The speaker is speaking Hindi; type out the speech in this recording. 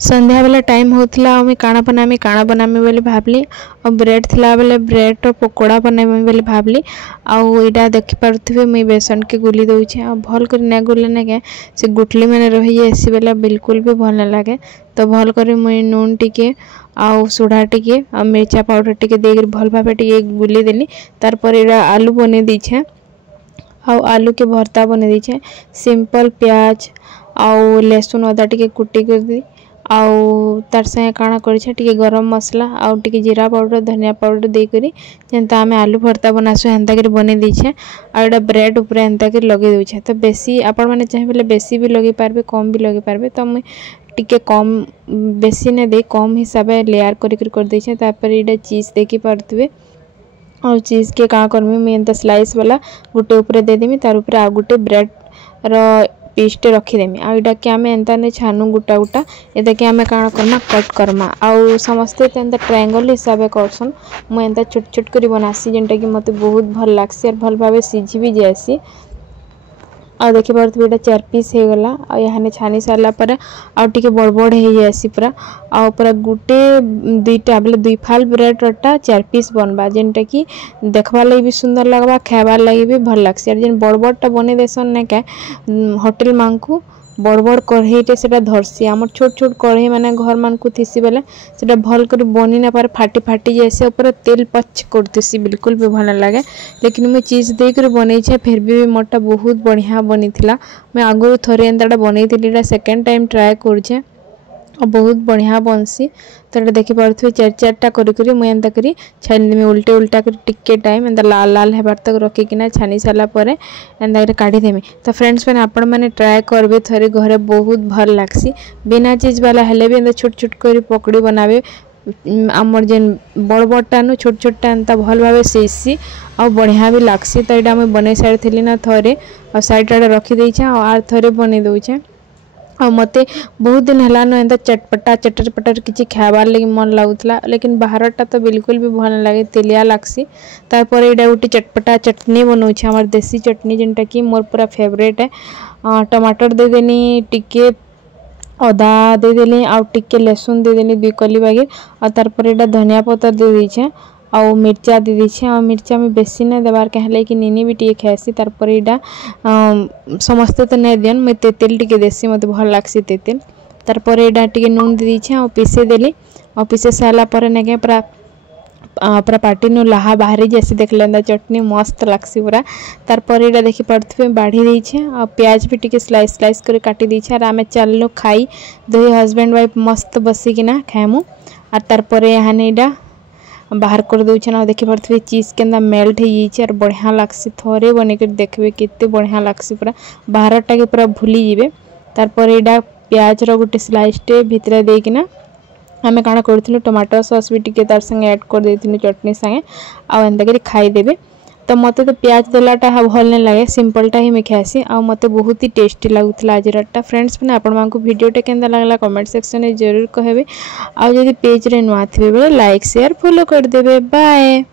संध्या बेला टाइम होता मुझे काଣା बनामी बोली भावली और ब्रेड थिला बेले ब्रेड पकोड़ा बनामी बोली भावली आईटा देखिपे मुई बेसन के गुली दूचे आ भल कर ना गुले ना क्या से गुटली मैंने रही जासी बेला बिल्कुल भी भल ना लगे। तो भल कर मुई नून टिके आउ सोडा टिके आ मिर्चा पाउडर टिके देकर भल भाव टिके गुली देली। तार पर एटा आलू बने दीछे आउ आलू के भर्ता बने दीछे सिंपल प्याज आउ लहसुन अदा टिके कुटी कर दी आउ तार संगे काଣା करिछे टिके गरम मसला आउ टिके जीरा पाउडर धनिया पाउडर दे करी जेंता आमे आलू भर्ता बनासु हेंता करी बने दीछे आ एटा ब्रेड ऊपर हेंता करी लगे दउछे। तो बेसी आपण माने चाहे बेसी भी लगे पारबे कम भी लगे पारबे। तो मैं टिके कम बेसी ने दे कम हिसाब लेयर कर दीछे। तापर एटा चीज देखि पारतबे और चीज के का करमी मैं एंता स्लाइस वाला गुटे ऊपर दे देमी तार ऊपर आ गुटे ब्रेड रो पीसटे रखीदेमी आईटा के आम एंता नहीं छानू गुटा गुटा ये के आम काण करमा कट करमा आउ समस्ते तो एंता ट्रायंगल हिसाब से करसन मुझे एंता छोट छोट कर बनासी जेनटा कि मत बहुत भल लागसी और भल भाव सीझी भी जासी। आ देखि पारथि एटा 4 पीस हो गला आ यहाने छानी सारला पर आ टिके बड़ बड़ हो जासी पूरा आ पूरा गुटे दुईटा बेले 2 फाल ब्रेड रटा 4 पीस बनबा जेनटा कि देखबा लगी भी सुंदर लगबा खाबार लगी भी भल लागसी। और जेन बड़ बड़टा बने देसन ना क्या होटल मानकु बड़ बड़ कढ़ईटे से धरसी आम छोट छोट कढ़ई मैंने घर मान को थीसी बेले से भल कर बनी ना पारे फाटी फाटी जाए ऊपर तेल पच करतीसी बिल्कुल भी भल लगे। लेकिन मुझे चीज देकर बनई फिर भी मोटा बहुत बढ़िया बनी थिला। मैं आगु थोड़े एंता बनई थी सेकेंड टाइम ट्राए कर बहुत बढ़िया बनसी। तो ये देखी पारे 4-4टा करी मुझे एंता करी छानीदेमी उल्टे उल्टा कर टिके टाइम एंता लाल लाल हेबार तक रखिकिना छानी सारा पर एंता कर काढ़ीदेमी। तो फ्रेंड्स मैंने आपण मैंने ट्राए करबे थरे घरे बहुत भल लागसी बिना चीज वाला हेले भी एंता छोट छोट कर पकड़ी बनाबे आमर जेन बड़ बड़टा नु छोट छोटा एंता भल भाव सीसी आ बढ़िया भी लागसी। तो यहाँ मुझे बनई सारी ना थरे आ साइड आड़े रखी देछे आ थरे बने दउछे आ मते बहुत दिन हला न एंता चटपटा चटर पटर किछि खाबार लगी मन लागुतला लेकिन बाहरटा तो बिल्कुल भी भल लागे तेलिया लागसी। तारपर एटा गोटे चटपटा चटनी बनौछे हमर देसी चटनी जेनटा कि मोर पूरा फेवरेट है। टमाटर दे देनी टिके अदा दे देली आ टिके लहसुन दे देली 2 कली बागे आ तारपर एटा धनिया पत्तर दे दीछे आ मिर्चा दे दीछे आ मिर्चा में बेसी नहीं देवार कहे कि नीनी भी टे खाएसी। तारपर एटा समस्ते तो नहीं दियन मैं तेतेल टिके देसी मत भल लागसी तेतेल। तारपर एटा टिके नून दे दीछे आ पीसे देली आ पीसे सारा पर ने पूरा पूरा पार्टी नु लाहा बाहरी जैसे देख लेंदा चटनी मस्त लागसी पूरा। तारपर एटा देखि पड़थबे बाढ़ी देछे आ प्याज भी टिके स्लाइस स्लाइस कर काटी देछे और आमे चललो खाई दो हस्बैंड वाइफ मस्त बसी किना खाएमु। आ तारपर यहाने एटा बाहर कर दउछन आ देखि पड़थबे चीज केंदा मेल्ट हो जाइछे और बढ़िया लागसी थोड़े बने कर देखबे केते बढ़िया लागसी पूरा बाहरटा के पूरा भूली जिवे। तारपर एटा प्याज रो गुटे स्लाइस टे भितरे देकिना आमे काଣା करथिलु टमाटर सॉस भी टिके तार संगे ऐड कर देथिलु चटनी संगे आ एंता करी खाई देबे। तो मते तो प्याज देलाटा भल नहीं लगे सिंपलटा ही मैं खाएसी आ मते बहुत ही टेस्टी लागुतला आजरटा। फ्रेंड्स मैंने आपण मानकु वीडियोटा केंदा लागला कमेंट सेक्शन में जरूर कहबे आ जदी पेज रे नुआ थिबे बेले लाइक शेयर फॉलो कर देबे। बाय।